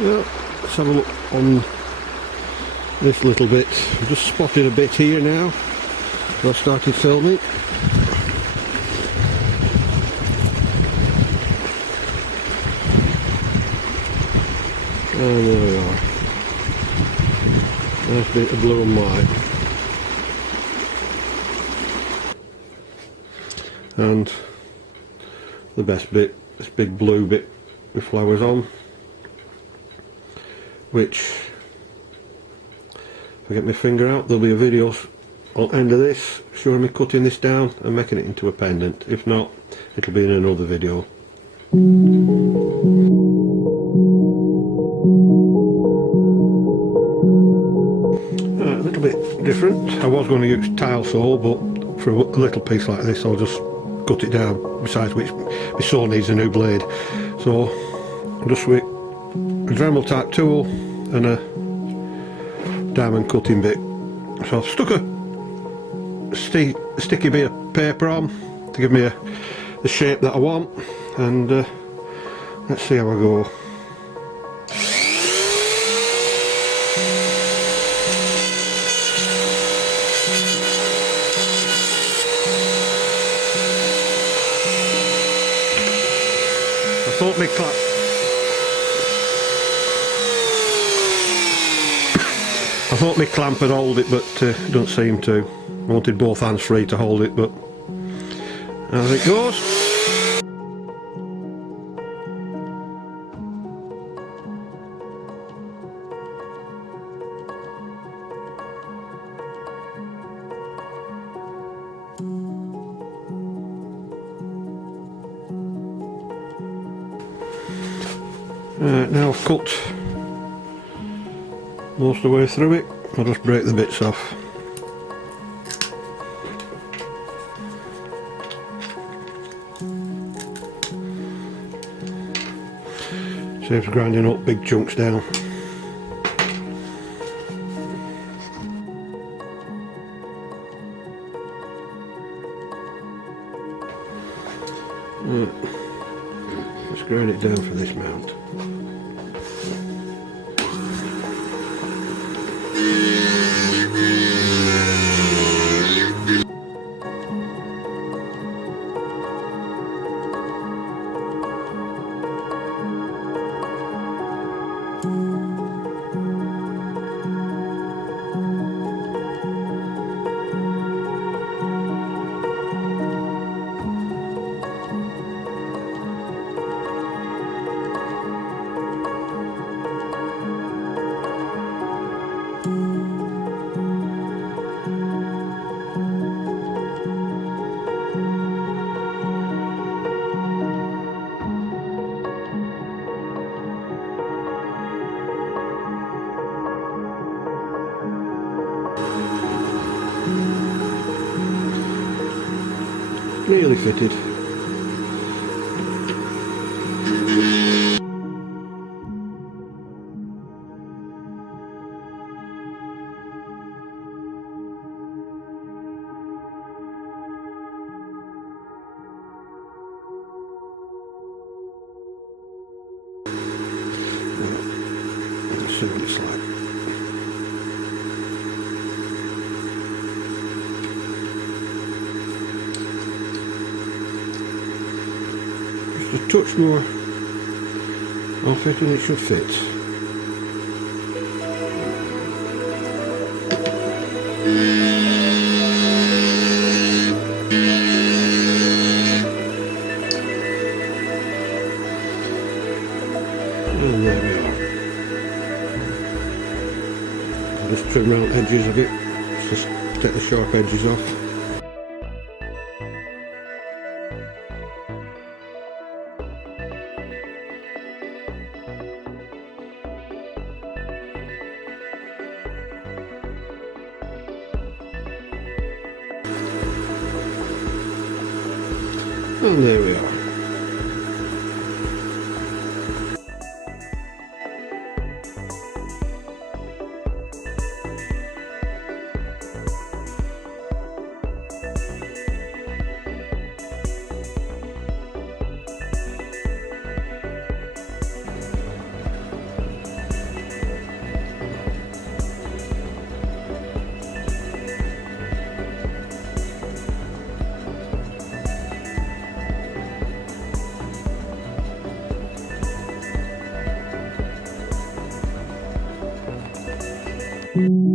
Well, let's have a look on this little bit. I've just spotted a bit here now, so I started filming. And there we are. Nice bit of blue and white. And the best bit, this big blue bit with flowers on, which, if I get my finger out, there'll be a video on the end of this showing me cutting this down and making it into a pendant. If not, it'll be in another video. A little bit different. I was going to use tile saw, but for a little piece like this I'll just cut it down, besides which my saw needs a new blade. So just with a Dremel type tool and a diamond cutting bit. So I've stuck a sticky bit of paper on to give me the shape that I want, and let's see how I go. I thought my clamp would hold it, but it don't seem to. I wanted both hands free to hold it, but as it goes. Now I've cut most of the way through it, I'll just break the bits off. Saves grinding up big chunks down. Let's grind it down for this mount. Nearly fitted. Let's see what it's like. A touch more I'll fit and it should fit. And there we are. I'll just trim around the edges a bit, just take the sharp edges off. And there we are. And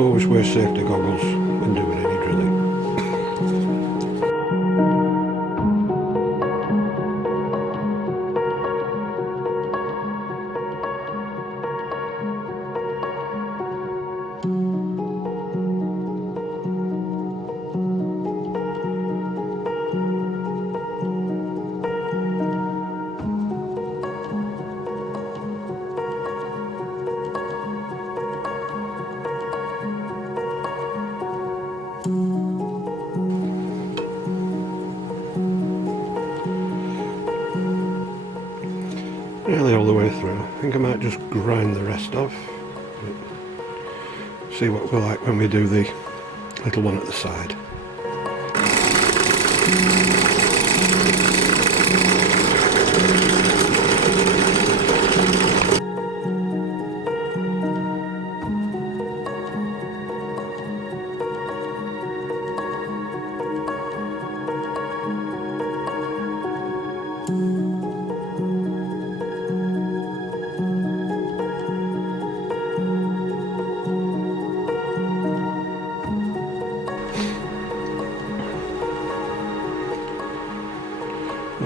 always wear safety goggles when doing any drilling. Nearly all the way through. I think I might just grind the rest off. See what we're like when we do the little one at the side.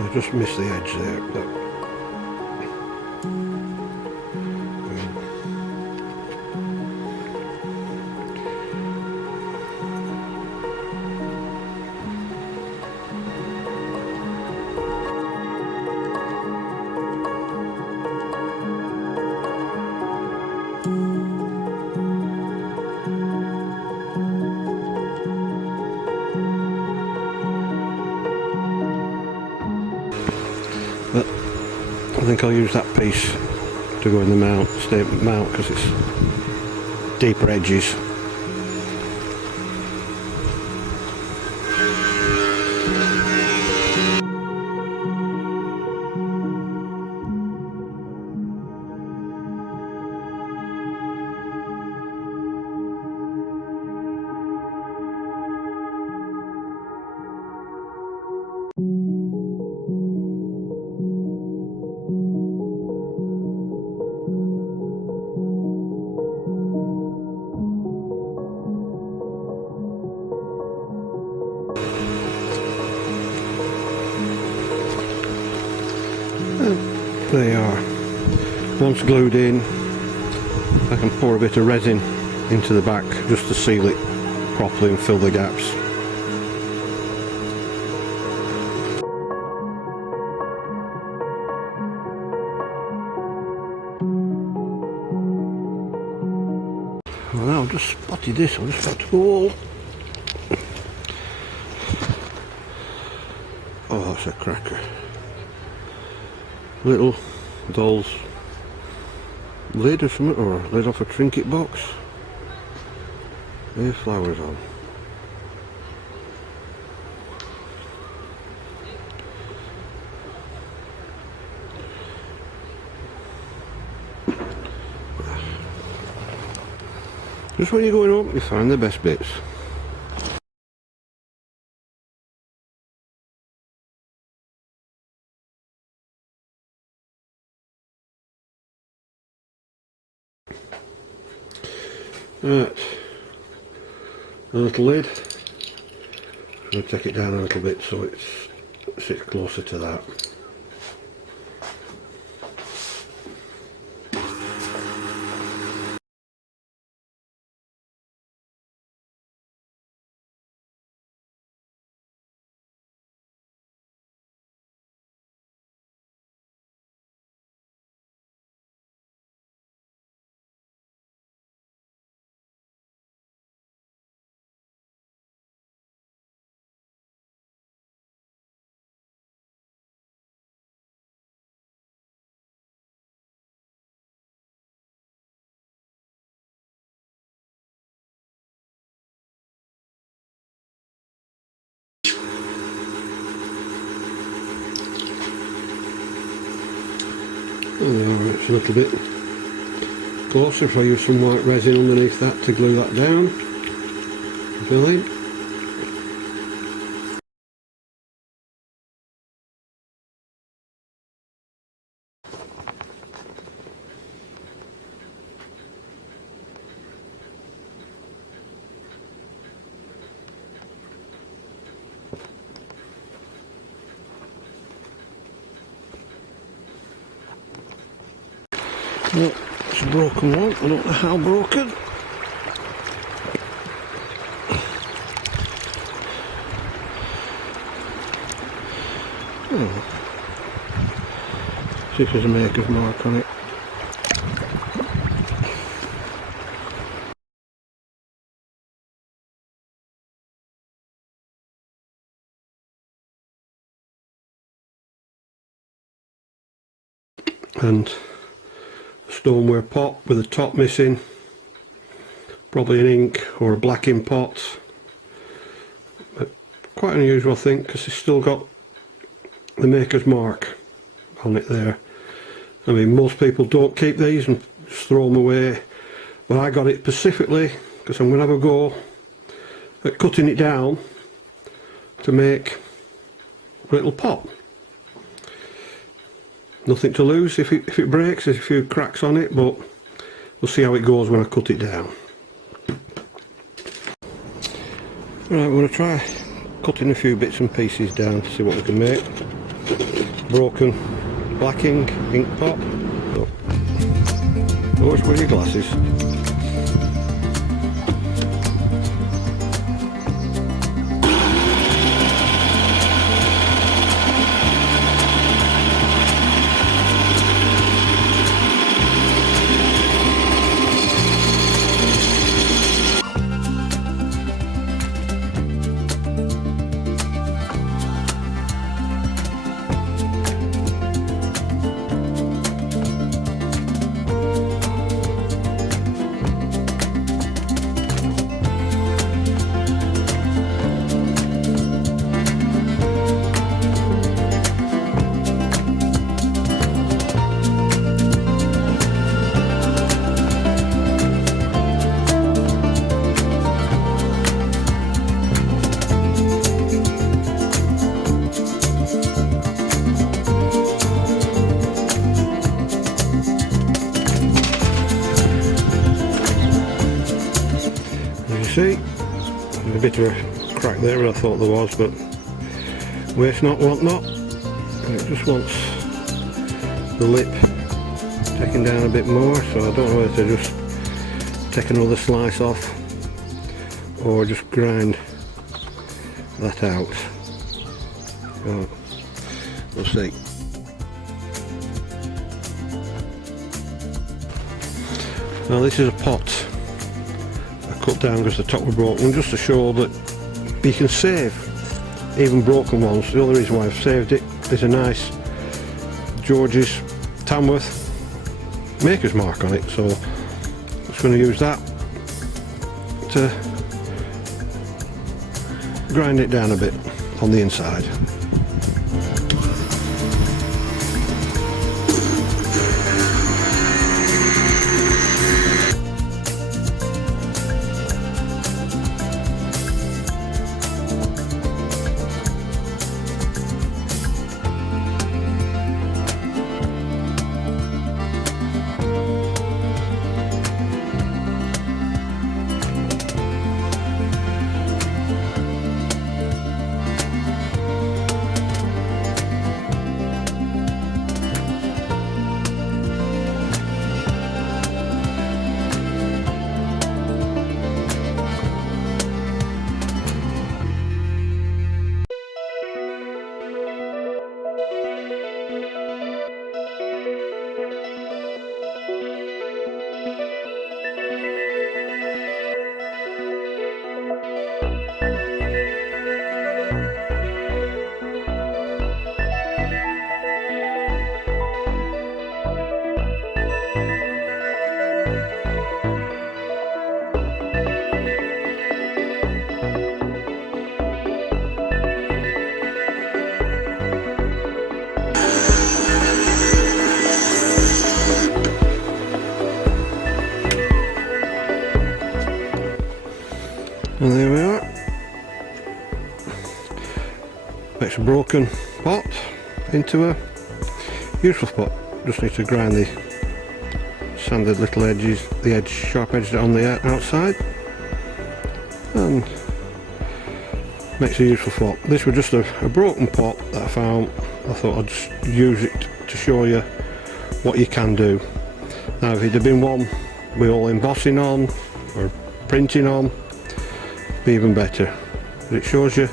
I just missed the edge there, but I think I'll use that piece to go in the mount, because it's deeper edges. They are. Once glued in, I can pour a bit of resin into the back just to seal it properly and fill the gaps. Well, now I've just spotted this, I'll just have to go all. Oh, that's a cracker. Little doll's lid or something, or lid off a trinket box. There, flowers on. Just when you're going up, you find the best bits. Right, a little lid. I'm going to take it down a little bit so it sits closer to that. There, it's a little bit closer. If I use some white resin underneath that to glue that down, filling. Well, it's a broken one. I don't know how broken. Oh. See if there's a maker's mark on it. And a stoneware pot with a top missing, probably an ink or a blacking pot. But quite unusual, I think, because it's still got the maker's mark on it there. I mean, most people don't keep these and just throw them away, but I got it specifically because I'm going to have a go at cutting it down to make a little pot. Nothing to lose if it breaks. There's a few cracks on it, but we'll see how it goes when I cut it down. Right, I'm going to try cutting a few bits and pieces down to see what we can make. Broken blacking ink pot. Always wear your glasses. See, there's a bit of a crack there where I thought there was, but waste not, want not. And it just wants the lip taken down a bit more, so I don't know whether to just take another slice off or just grind that out. So, we'll see. Now this is a pot cut down because the top were broken, just to show that you can save even broken ones. The other reason why I've saved it is a nice George's Tamworth maker's mark on it, so I'm just going to use that to grind it down a bit on the inside. makes a broken pot into a useful pot. Just need to grind the sanded little edges, the edge, sharp edges on the outside, and makes a useful pot. This was just a broken pot that I found. I thought I'd just use it to show you what you can do. Now if it had been one with all embossing on or printing on, it'd be even better. But it shows you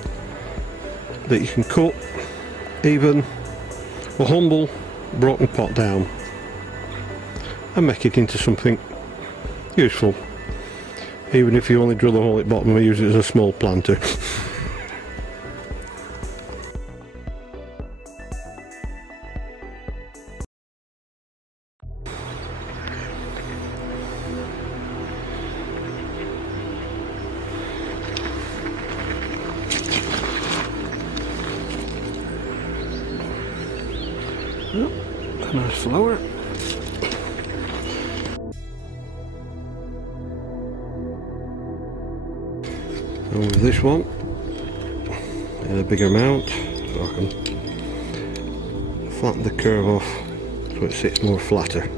that you can cut even a humble broken pot down and make it into something useful, even if you only drill a hole at the bottom and use it as a small planter. A nice flower. And with this one, in a bigger mount, so I can flatten the curve off so it sits more flatter.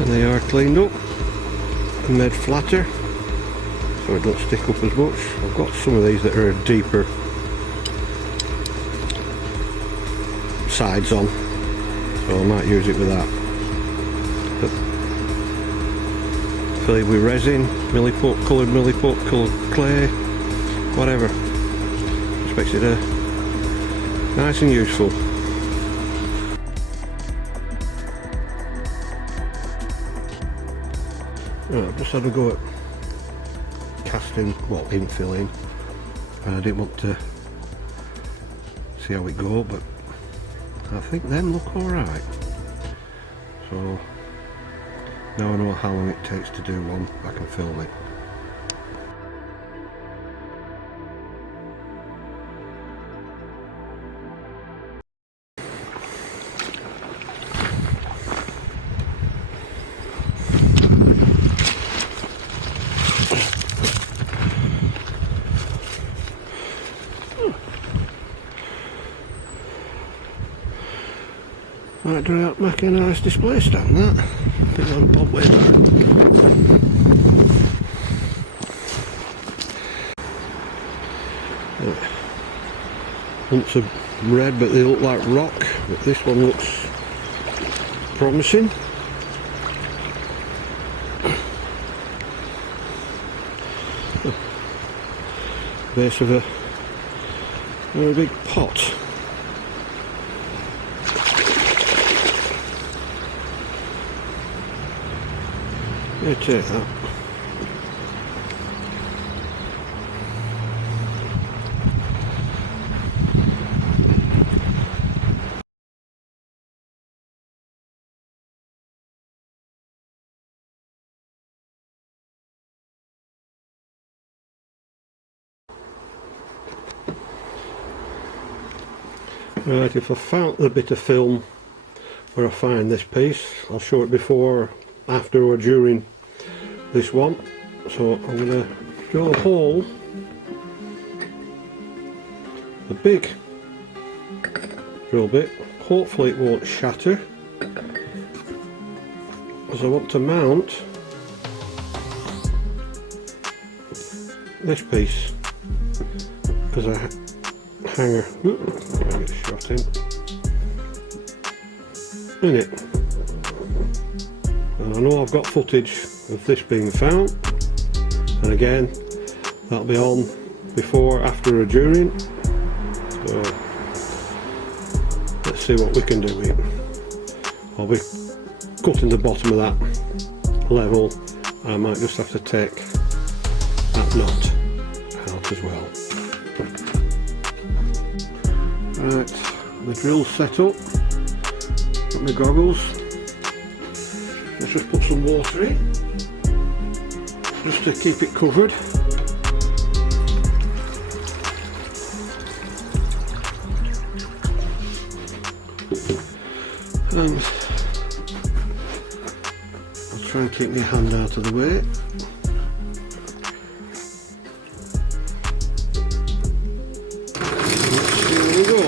And they are cleaned up and made flatter so it don't stick up as much. I've got some of these that are deeper sides on, so I might use it with that. But fill it with resin, milliput, coloured milliput, coloured clay, whatever. Just makes it nice and useful. I've just had a go at casting, well, infilling. I didn't want to see how it go, but I think them look alright. So now I know how long it takes to do one, I can film it. Might do out making a nice display stand, that. Put it on a bob way back. Lumps of red, but they look like rock. But this one looks promising. Base of a very big pot. Yeah, take that. Right, if I found the bit of film where I find this piece, I'll show it before, after or during this one. So I'm going to drill a hole, the big drill bit. Hopefully it won't shatter, as I want to mount this piece, because hanger. Get shot in it. And I know I've got footage of this being found, and again that'll be on before, after or during, so let's see what we can do with it. I'll be cutting the bottom of that level. I might just have to take that knot out as well. Right, the drill's set up, got my goggles. Let's just put some water in, just to keep it covered. And I'll try and keep my hand out of the way. Here we go.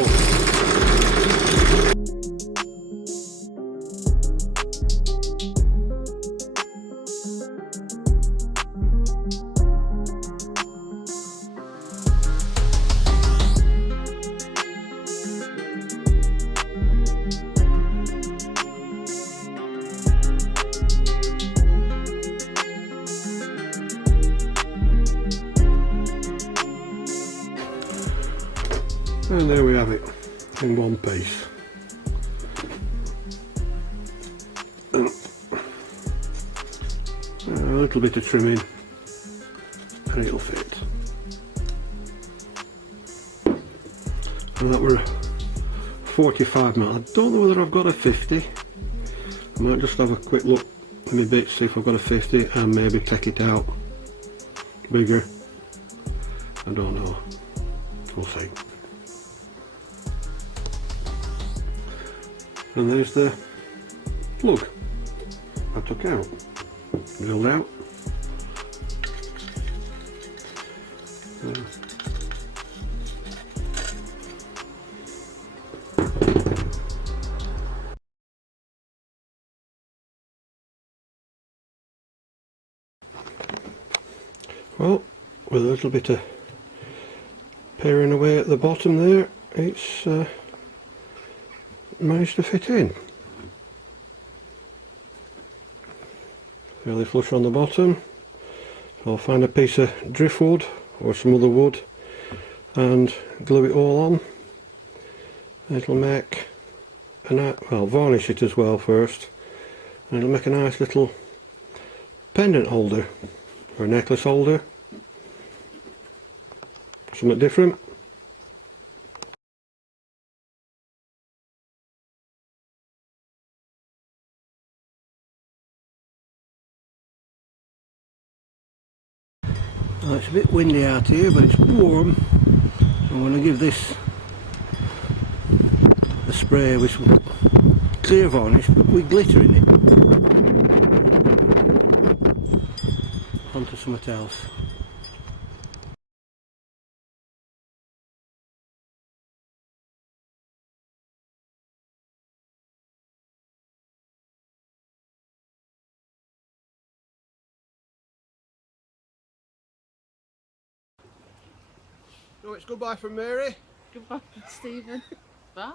And there we have it, in one piece. A little bit of trimming and it'll fit. And that were 45mm. I don't know whether I've got a 50. I might just have a quick look at my bits, see if I've got a 50 and maybe take it out bigger. I don't know. We'll see. And there's the plug I took out, drilled out. Well, with a little bit of paring away at the bottom there, it's managed to fit in. Fairly flush on the bottom. So I'll find a piece of driftwood or some other wood and glue it all on. It'll make well, varnish it as well first, and it'll make a nice little pendant holder or necklace holder. Something different. Well, it's a bit windy out here, but it's warm. I'm going to give this a spray with some clear varnish, but with glitter in it, onto something else. So it's goodbye from Mary. Goodbye, Stephen. Bye.